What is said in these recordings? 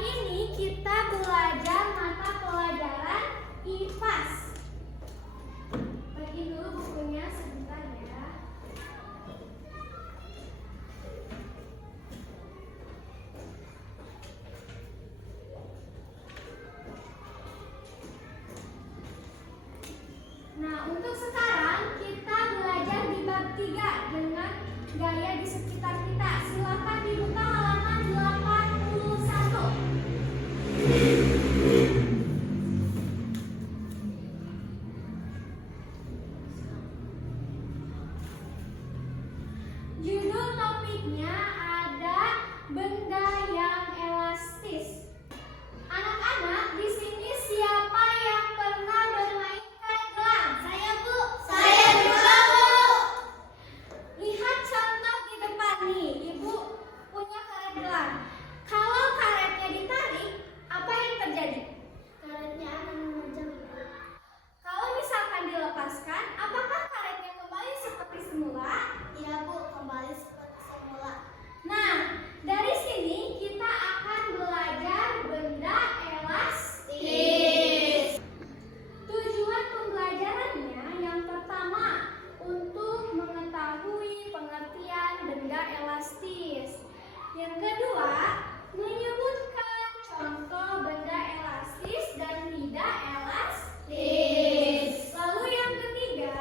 Kali ini kita belajar mata pelajaran IPAS. Pergi dulu bukunya sebentar ya. Nah, untuk sekarang kita belajar di bab 3 dengan gaya di sekitar kita. Silakan dibuka halaman 81. Judul topiknya ada benda yang elastis. Anak-anak, di sini siapa yang pernah bermain karet gelang? Saya, Bu. Saya juga, Bu. Lihat contoh di depan nih, Ibu punya karet gelang. Kalau karetnya ditarik, apa yang terjadi? Karetnya akan memejam. Kalau misalkan dilepaskan, apakah karetnya kembali seperti semula? Iya, Bu, kembali seperti semula. Nah, dari sini kita akan belajar benda elastis. Tujuan pembelajarannya yang pertama, untuk mengetahui pengertian benda elastis. Yang kedua, menyebutkan contoh benda elastis dan tidak elastis. Lalu yang ketiga,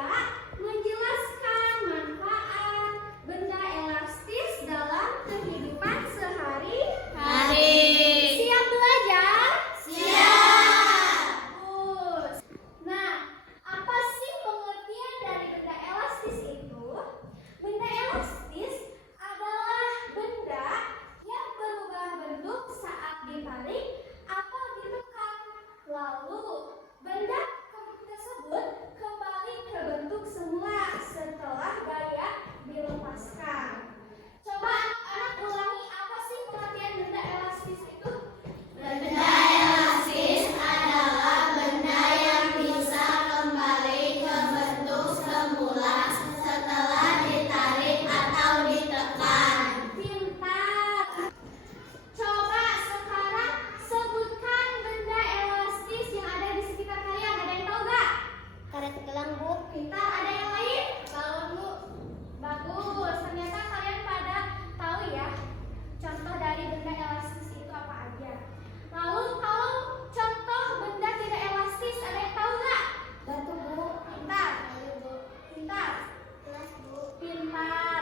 menjelaskan manfaat benda elastis dalam kehidupan sehari-hari. Siap belajar? Siap. Bagus. Nah, apa sih pengertian dari benda elastis itu? Benda elastis adalah benda yang berubah bentuk saat ditarik atau ditekan. Lalu, benda tersebut kembali ke bentuk semula setelah gaya dilepaskan. Coba anak-anak ulangi, apa sih pengertian benda elastis itu? Benda elastis adalah benda yang bisa kembali ke bentuk semula setelah ditarik atau ditekan. Pintar. Coba sekarang sebutkan benda elastis yang ada di sekitar kalian. Ada yang tahu gak? Karet gelang, Bu. Pintar. Ada yang lain? Tahu, Bu. Bagus. Ternyata kalian pada tahu ya contoh dari benda elastis itu apa aja. Lalu kalau contoh benda tidak elastis, ada yang tahu gak? Batu, Bu. Pintar. Ayo, Bu. Pintar. Kelas, Bu. Pintar.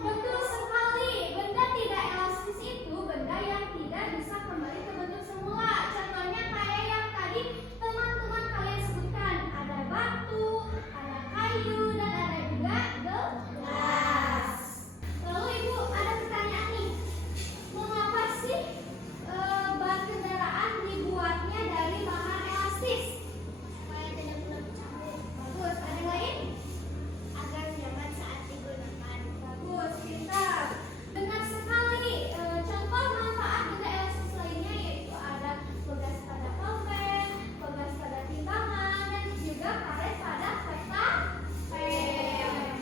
Betul sekali. Benda tidak elastis itu benda yang tidak bisa kembali ke bentuk semula. Contohnya kayak yang tadi teman-teman kalian sebutkan. Ada batu, ada kayu, dan ada juga gelas. Lalu Ibu ada pertanyaan nih. Mengapa sih ban kendaraan dibuatnya dari bahan elastis? Supaya tidak mudah pecah, Bu. Bagus. Ada yang lain? Agar nyaman saat digunakan. Bagus, pintar. Benar sekali. Contoh manfaat benda elastis lainnya yaitu ada bekas pada pulpen, bekas pada timbangan, dan juga karet pada peta pen.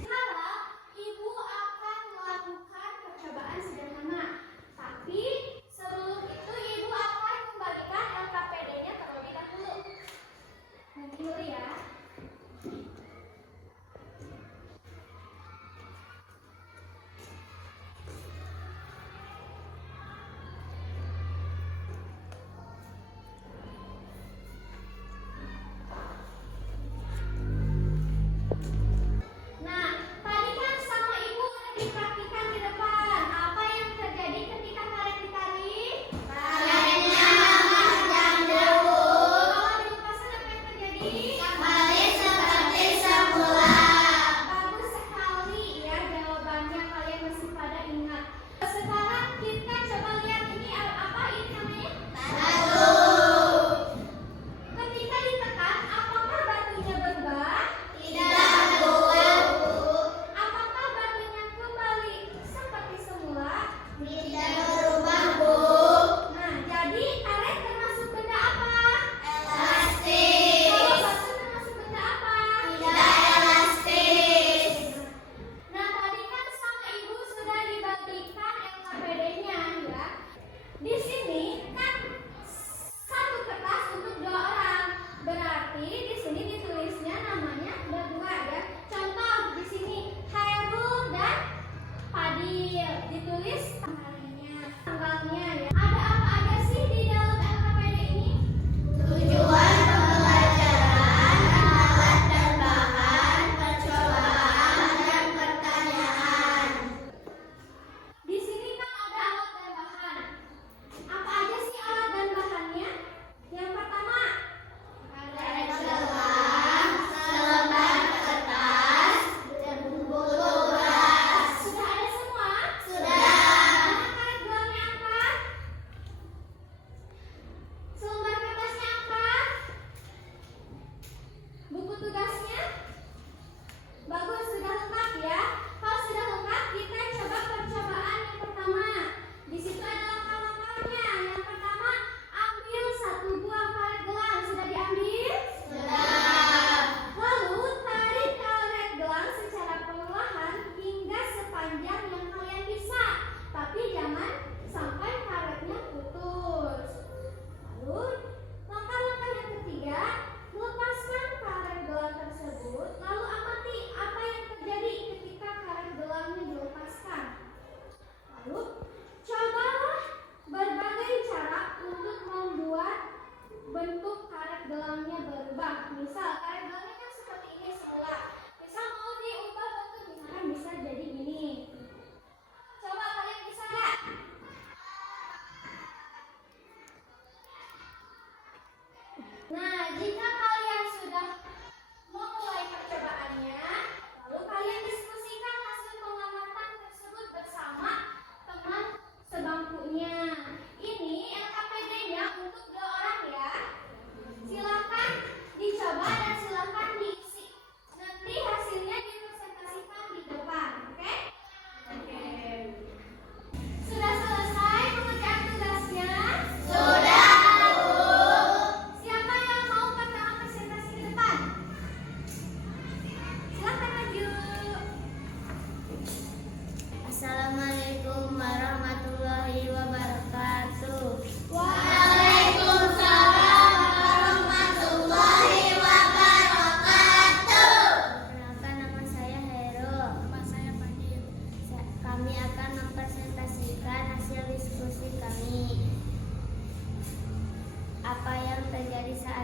Sekarang Ibu akan melakukan percobaan sederhana. Tapi sebelum itu Ibu akan kembalikan LKPD-nya terlebih dahulu. Nanti dulu ya. Nah, tadi kan sama Ibu udah dipraktikkan di depan. Apa yang terjadi ketika karet ditarik? Karetnya memegang, Bu. Kalau dilepaskan apa yang terjadi? Kembali seperti semula. Bagus sekali ya jawabannya, kalian masih pada ingat. Sekarang kita coba lihat ini apa ini namanya? Batu. Ketika ditekan, apakah batunya berubah? Tidak, Bu. Apakah batunya kembali seperti semula? Tidak berubah, Bu. Nah, jadi karet termasuk benda apa? Elastis. Kalau batu termasuk benda apa? Tidak elastis. Nah, tadi kan sama Ibu sudah dibagikan LKPD-nya ya. Di sini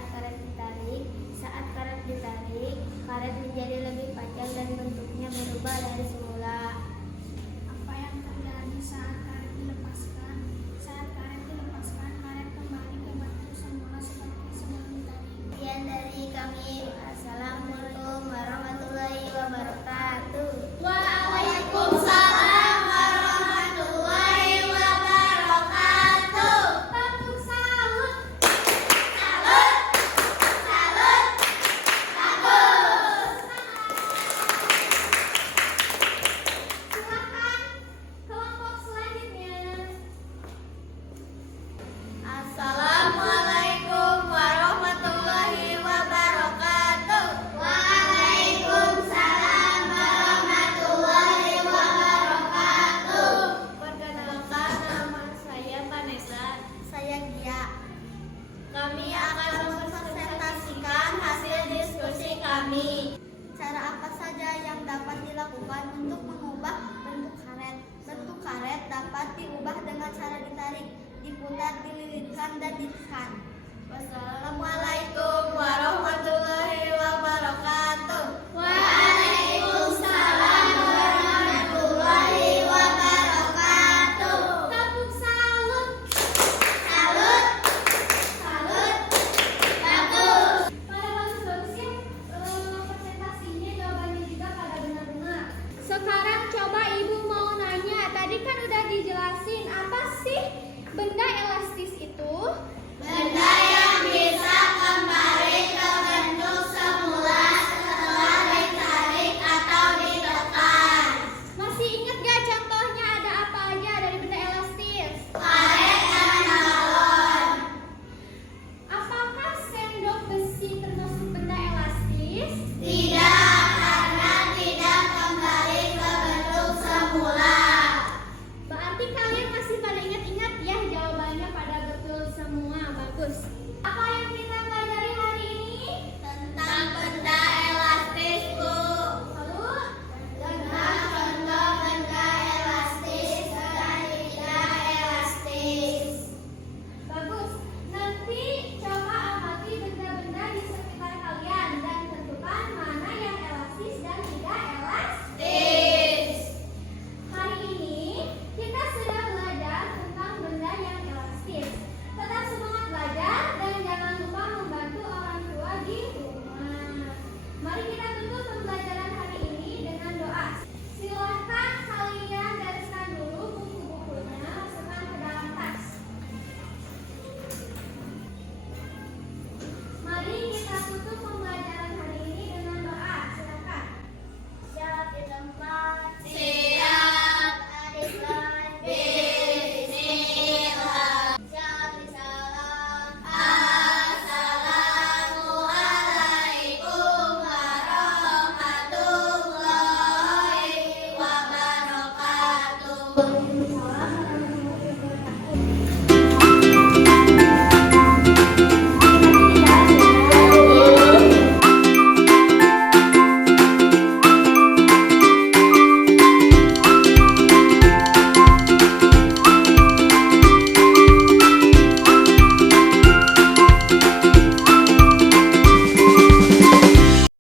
saat karet ditarik. Saat karet ditarik, karet menjadi lebih panjang dan bentuknya berubah dari semula. Apa yang terjadi saat karet dilepaskan? Saat karet dilepaskan, karet kembali ke bentuk semula seperti sebelum ditarik. Sekian dari kami. Assalamualaikum warahmatullahi wabarakatuh. Waalaikumsalam warahmatullahi wabarakatuh. Tepuk salut. Salut! Salut! Bagus! Silakan kelompok selanjutnya. Assalamualaikum warahmatullahi wabarakatuh. Waalaikumsalam warahmatullahi wabarakatuh. Perkenalkan, nama saya Vanessa. Saya Gia. Kami akan mempresentasikan hasil diskusi kami. Cara apa saja yang dapat dilakukan untuk mengubah bentuk karet? Bentuk karet dapat diubah dengan cara ditarik, diputar, dililitkan, dan ditekan. Wassalamualaikum warahmatullahi wabarakatuh. Waalaikumsalam warahmatullahi wabarakatuh. Tepuk salut. Salut! Salut! Bagus! Pada bagus ya. Presentasinya jawabannya juga pada benar-benar. Sekarang coba ibu mau nanya. Tadi kan udah dijelasin apa sih benda elastis itu? Benda yang bisa kembali ke bentuk semula setelah ditarik atau ditekan. Masih ingat gak contohnya ada apa aja dari benda elastis? Karet dan galon. Apakah sendok besi termasuk benda elastis? Tidak, karena tidak kembali ke bentuk semula. Berarti kalian masih pada ingat-ingat ya jawabannya pada betul semua. Bagus.